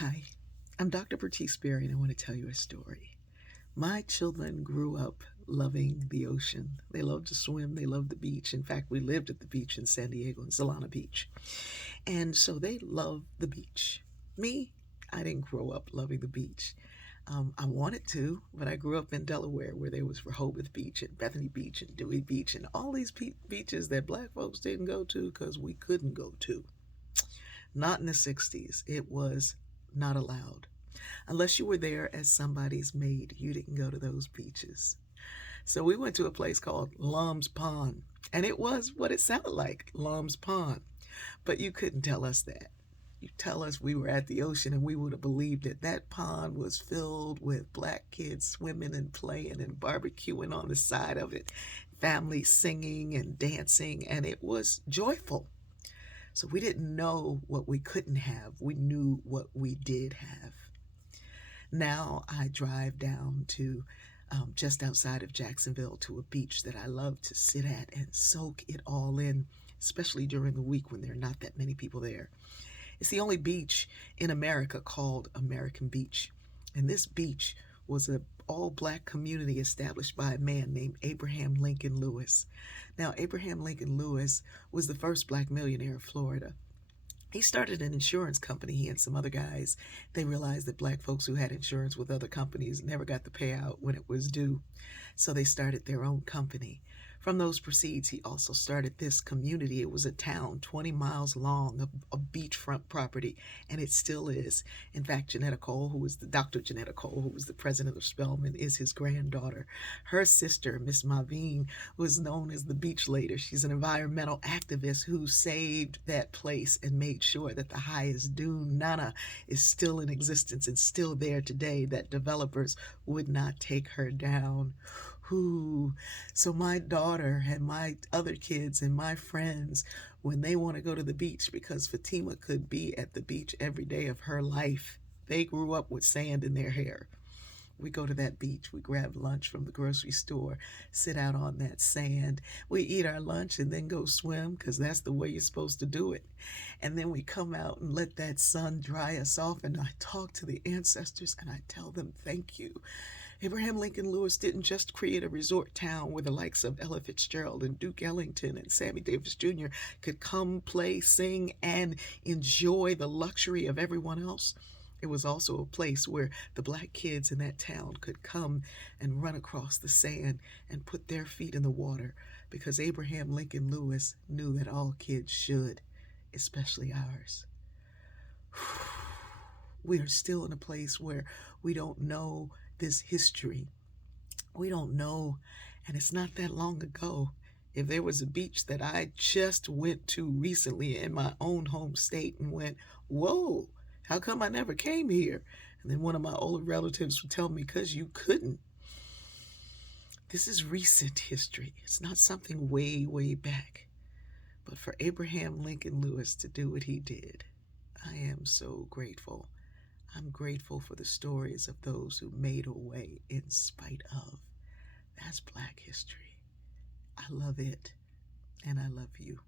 Hi, I'm Dr. Bertice Berry, and I want to tell you a story. My children grew up loving the ocean. They loved to swim, they loved the beach. In fact, we lived at the beach in San Diego, in Solana Beach. And so they loved the beach. Me, I didn't grow up loving the beach. I wanted to, but I grew up in Delaware where there was Rehoboth Beach and Bethany Beach and Dewey Beach and all these beaches that black folks didn't go to because we couldn't go to. Not in the 60s. It was not allowed. Unless you were there as somebody's maid, you didn't go to those beaches. So we went to a place called Loms Pond, and it was what it sounded like, Loms Pond. But you couldn't tell us that. You tell us we were at the ocean and we would have believed that that pond was filled with black kids swimming and playing and barbecuing on the side of it, families singing and dancing, and it was joyful. So we didn't know what we couldn't have. We knew what we did have. Now I drive down to just outside of Jacksonville to a beach that I love to sit at and soak it all in, especially during the week when there are not that many people there. It's the only beach in America called American Beach. And this beach was an all-black community established by a man named Abraham Lincoln Lewis. Now, Abraham Lincoln Lewis was the first black millionaire of Florida. He started an insurance company, he and some other guys. They realized that black folks who had insurance with other companies never got the payout when it was due. So they started their own company. From those proceeds, he also started this community. It was a town 20 miles long, a beachfront property, and it still is. In fact, Janetta Cole, who was Dr. Janetta Cole, who was the president of Spelman, is his granddaughter. Her sister, Miss Mavine, was known as the Beach Lady. She's an environmental activist who saved that place and made sure that the highest dune, Nana, is still in existence and still there today, that developers would not take her down. Who? So my daughter and my other kids and my friends, when they want to go to the beach, because Fatima could be at the beach every day of her life, they grew up with sand in their hair. We go to that beach, we grab lunch from the grocery store, sit out on that sand. We eat our lunch and then go swim because that's the way you're supposed to do it. And then we come out and let that sun dry us off, and I talk to the ancestors and I tell them thank you. Abraham Lincoln Lewis didn't just create a resort town where the likes of Ella Fitzgerald and Duke Ellington and Sammy Davis Jr. could come, play, sing, and enjoy the luxury of everyone else. It was also a place where the black kids in that town could come and run across the sand and put their feet in the water, because Abraham Lincoln Lewis knew that all kids should, especially ours. We are still in a place where we don't know this history. We don't know, and it's not that long ago. If there was a beach that I just went to recently in my own home state and went, whoa, how come I never came here? And then one of my older relatives would tell me, because you couldn't. This is recent history. It's not something way, way back. But for Abraham Lincoln Lewis to do what he did, I am so grateful. I'm grateful for the stories of those who made a way in spite of. That's Black history. I love it, and I love you.